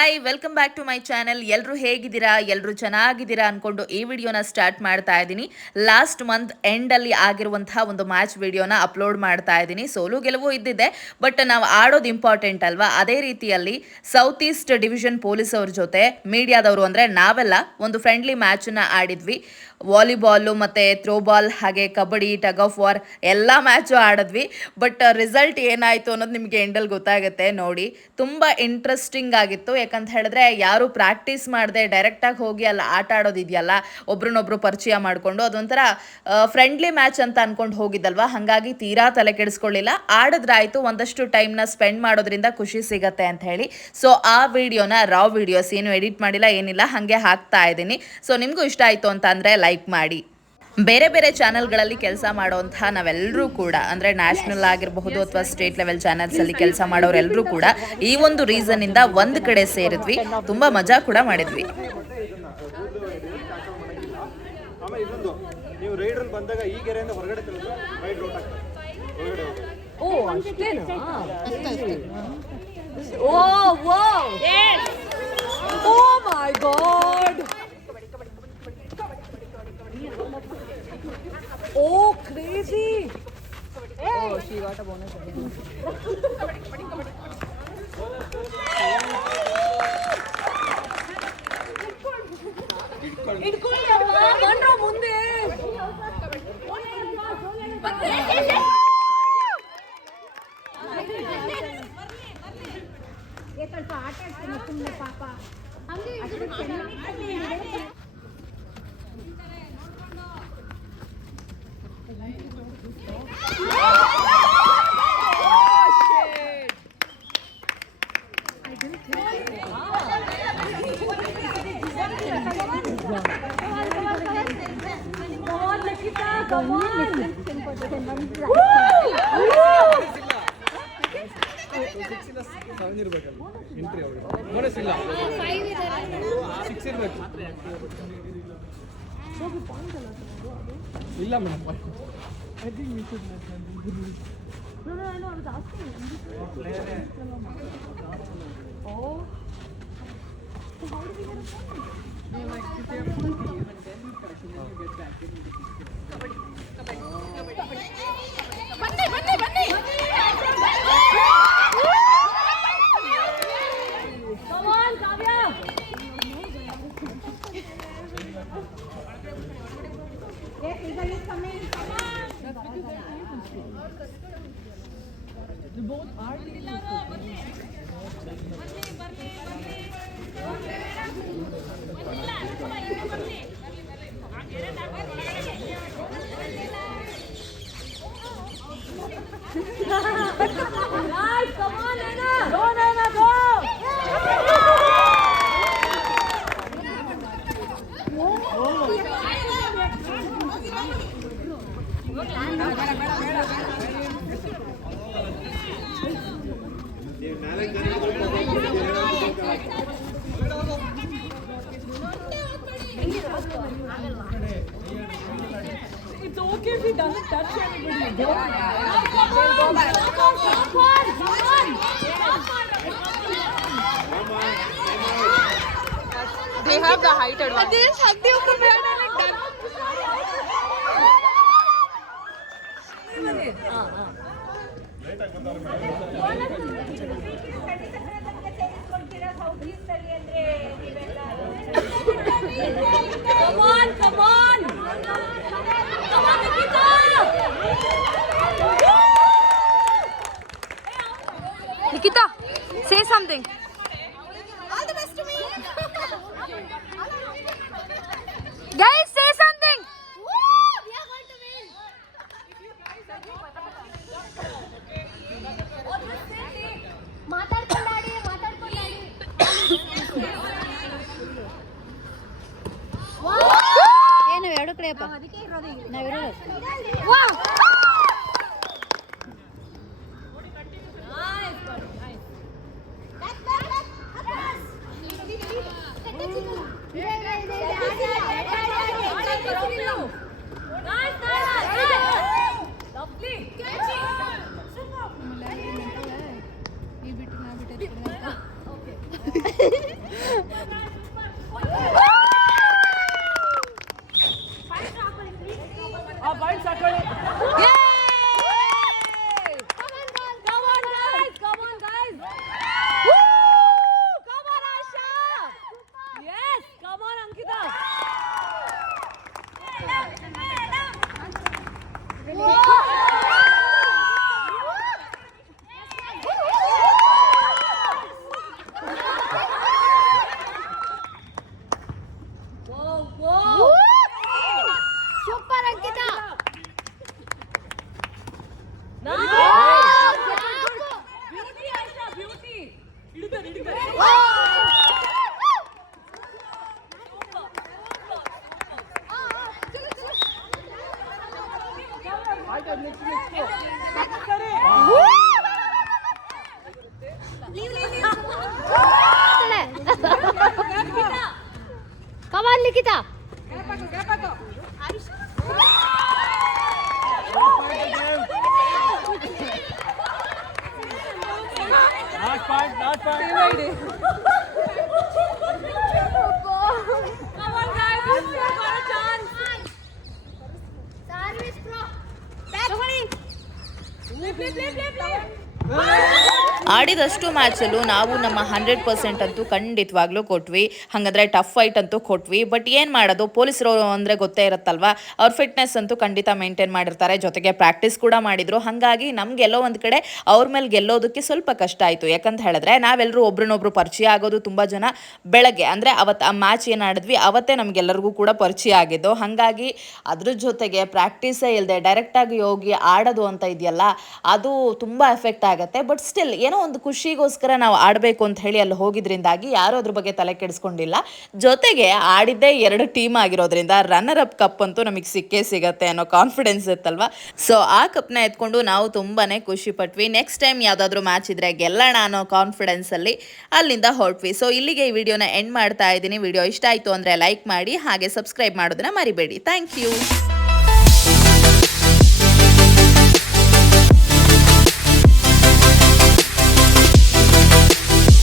Hi welcome back to my channel. ಎಲ್ಲರೂ ಹೇಗಿದ್ದೀರಾ? ಎಲ್ಲರೂ ಚೆನ್ನಾಗಿದ್ದೀರಾ ಅನ್ಕೊಂಡು ಈ ವಿಡಿಯೋನ ಸ್ಟಾರ್ಟ್ ಮಾಡ್ತಾ ಇದ್ದೀನಿ. ಲಾಸ್ಟ್ ಮಂತ್ ಎಂಡಲ್ಲಿ ಆಗಿರುವಂತಹ ಒಂದು ಮ್ಯಾಚ್ ವಿಡಿಯೋನ ಅಪ್ಲೋಡ್ ಮಾಡ್ತಾ ಇದ್ದೀನಿ. ಸೋಲು ಗೆಲುವು ಇದ್ದಿದೆ, ಬಟ್ ನಾವು ಆಡೋದು ಇಂಪಾರ್ಟೆಂಟ್ ಅಲ್ವಾ? ಅದೇ ರೀತಿಯಲ್ಲಿ ಸೌತ್ ಈಸ್ಟ್ ಡಿವಿಷನ್ ಪೊಲೀಸ್ ಅವ್ರ ಜೊತೆ ಮೀಡಿಯಾದವರು ಅಂದರೆ ನಾವೆಲ್ಲ ಒಂದು ಫ್ರೆಂಡ್ಲಿ ಮ್ಯಾಚನ್ನು ಆಡಿದ್ವಿ. ವಾಲಿಬಾಲು ಮತ್ತು ಥ್ರೋಬಾಲ್ ಹಾಗೆ ಕಬಡ್ಡಿ, ಟಗ್ ಆಫ್ ವಾರ್ ಎಲ್ಲ ಮ್ಯಾಚು ಆಡಿದ್ವಿ. ಬಟ್ ರಿಸಲ್ಟ್ ಏನಾಯಿತು ಅನ್ನೋದು ನಿಮಗೆ ಎಂಡಲ್ಲಿ ಗೊತ್ತಾಗುತ್ತೆ ನೋಡಿ. ತುಂಬ ಇಂಟ್ರೆಸ್ಟಿಂಗ್ ಆಗಿತ್ತು. ಯಾಕಂತ ಹೇಳಿದ್ರೆ ಯಾರು ಪ್ರಾಕ್ಟೀಸ್ ಮಾಡದೆ ಡೈರೆಕ್ಟಾಗಿ ಹೋಗಿ ಅಲ್ಲಿ ಆಟ ಆಡೋದಿದೆಯಲ್ಲ, ಒಬ್ರನ್ನೊಬ್ರು ಪರಿಚಯ ಮಾಡಿಕೊಂಡು ಅದೊಂಥರ ಫ್ರೆಂಡ್ಲಿ ಮ್ಯಾಚ್ ಅಂತ ಅನ್ಕೊಂಡು ಹೋಗಿದ್ದಲ್ವಾ. ಹಾಗಾಗಿ ತೀರಾ ತಲೆ ಕೆಡಿಸ್ಕೊಳ್ಳಿಲ್ಲ, ಆಡಿದ್ರಾಯ್ತು. ಒಂದಷ್ಟು ಟೈಮ್ನ ಸ್ಪೆಂಡ್ ಮಾಡೋದ್ರಿಂದ ಖುಷಿ ಸಿಗತ್ತೆ ಅಂತ ಹೇಳಿ ಸೊ ಆ ವಿಡಿಯೋನ ರಾ ವಿಡಿಯೋಸ್ ಏನು ಎಡಿಟ್ ಮಾಡಿಲ್ಲ, ಏನಿಲ್ಲ, ಹಾಗೆ ಹಾಕ್ತಾ ಇದ್ದೀನಿ. ಸೊ ನಿಮಗೂ ಇಷ್ಟ ಆಯಿತು ಅಂತ ಅಂದರೆ ಲೈಕ್ ಮಾಡಿ. ಬೇರೆ ಬೇರೆ ಚಾನೆಲ್ಗಳಲ್ಲಿ ಕೆಲಸ ಮಾಡುವಂತಹ ನಾವೆಲ್ಲರೂ ಕೂಡ ಅಂದರೆ ನ್ಯಾಷನಲ್ ಆಗಿರಬಹುದು ಅಥವಾ ಸ್ಟೇಟ್ ಲೆವೆಲ್ ಚಾನೆಲ್ಸಲ್ಲಿ ಕೆಲಸ ಮಾಡೋರೆಲ್ಲರೂ ಕೂಡ ಈ ಒಂದು ರೀಸನ್ನಿಂದ ಒಂದು ಕಡೆ ಸೇರಿದ್ವಿ. ತುಂಬ ಮಜಾ ಕೂಡ ಮಾಡಿದ್ವಿ. Oh, crazy! Oh, she got a bonus. Idkolli munde. ये ಸ್ವಲ್ಪ ಆಟ ಆಡ್ತೀನಿ ಸುಮ್ಮನೆ ಪಾಪ. ಹಂಗೆ Come on. ಇಲ್ಲ madam, I think we should No, I know. I was asking. Oh. So how did we get a point? No, like if you have 20 and then you correction, then you get back and you get Come on, Kavya. Yeah, Eagle is coming. Come on. You both are taking Guys, come on, Anna. Go, Anna, go. It's okay if he doesn't touch anybody. Go. They have the height advantage. Come on, come on. Come on, Nikita. Nikita, say something. All the best to me. Guys, say something. Woo! We are going to win. ಮಾತಾಡ್ಕೊಂಡಾಡಿ ಏನು ಎರಡು ಕಡೆಯಪ್ಪ ನಾವಿರೋದು Lovely. Nikhita ಆಡಿದಷ್ಟು ಮ್ಯಾಚಲ್ಲೂ ನಾವು ನಮ್ಮ 100% ಅಂತೂ ಖಂಡಿತವಾಗ್ಲೂ ಕೊಟ್ವಿ. ಹಾಗಾದ್ರೆ tough fight ಅಂತೂ ಕೊಟ್ವಿ. ಬಟ್ ಏನು ಮಾಡೋದು, ಪೊಲೀಸರು ಅಂದರೆ ಗೊತ್ತೇ ಇರುತ್ತಲ್ವಾ, ಅವ್ರ ಫಿಟ್ನೆಸ್ ಅಂತೂ ಖಂಡಿತ ಮೇಂಟೈನ್ ಮಾಡಿರ್ತಾರೆ, ಜೊತೆಗೆ ಪ್ರಾಕ್ಟೀಸ್ ಕೂಡ ಮಾಡಿದ್ರು. ಹಾಗಾಗಿ ನಮಗೆಲ್ಲೋ ಒಂದು ಕಡೆ ಅವ್ರ ಮೇಲೆ ಗೆಲ್ಲೋದಕ್ಕೆ ಸ್ವಲ್ಪ ಕಷ್ಟ ಆಯಿತು. ಯಾಕಂತ ಹೇಳಿದ್ರೆ ನಾವೆಲ್ಲರೂ ಒಬ್ರನ್ನೊಬ್ರು ಪರಿಚಯ ಆಗೋದು ತುಂಬ ಜನ ಬೆಳಗ್ಗೆ, ಅಂದರೆ ಅವತ್ತು ಆ ಮ್ಯಾಚ್ ಏನು ಆಡಿದ್ವಿ ಅವತ್ತೇ ನಮಗೆಲ್ಲರಿಗೂ ಕೂಡ ಪರಿಚಯ ಆಗಿದ್ದು. ಹಾಗಾಗಿ ಅದ್ರ ಜೊತೆಗೆ ಪ್ರಾಕ್ಟೀಸೇ ಇಲ್ಲದೆ ಡೈರೆಕ್ಟಾಗಿ ಹೋಗಿ ಆಡೋದು ಅಂತ ಇದೆಯಲ್ಲ, ಅದು ತುಂಬ ಎಫೆಕ್ಟ್ ಆಗುತ್ತೆ. ಬಟ್ ಸ್ಟಿಲ್ ಏನೋ ಒಂದು ಖುಷಿಗೋಸ್ಕರ ನಾವು ಆಡಬೇಕು ಅಂತ ಹೇಳಿ ಅಲ್ಲಿ ಹೋಗಿದ್ರಿಂದಾಗಿ ಯಾರೂ ಅದ್ರ ಬಗ್ಗೆ ತಲೆ ಕೆಡಿಸ್ಕೊಂಡಿಲ್ಲ. ಜೊತೆಗೆ ಆಡಿದ್ದೇ 2 ಟೀಮ್ ಆಗಿರೋದ್ರಿಂದ ರನ್ನರ್ ಅಪ್ ಕಪ್ ಅಂತೂ ನಮಗೆ ಸಿಕ್ಕೇ ಸಿಗತ್ತೆ ಅನ್ನೋ ಕಾನ್ಫಿಡೆನ್ಸ್ ಇತ್ತಲ್ವಾ. ಸೊ ಆ ಕಪ್ನ ಎತ್ಕೊಂಡು ನಾವು ತುಂಬಾ ಖುಷಿ ಪಟ್ವಿ. ನೆಕ್ಸ್ಟ್ ಟೈಮ್ ಯಾವುದಾದ್ರೂ ಮ್ಯಾಚ್ ಇದ್ರೆ ಗೆಲ್ಲೋಣ ಅನ್ನೋ ಕಾನ್ಫಿಡೆನ್ಸಲ್ಲಿ ಅಲ್ಲಿಂದ ಹೊರಟ್ವಿ. ಸೊ ಇಲ್ಲಿಗೆ ಈ ವಿಡಿಯೋನ ಎಂಡ್ ಮಾಡ್ತಾ ಇದ್ದೀನಿ. ವಿಡಿಯೋ ಇಷ್ಟ ಆಯಿತು ಅಂದರೆ ಲೈಕ್ ಮಾಡಿ, ಹಾಗೆ ಸಬ್ಸ್ಕ್ರೈಬ್ ಮಾಡೋದನ್ನ ಮರಿಬೇಡಿ. Thank you.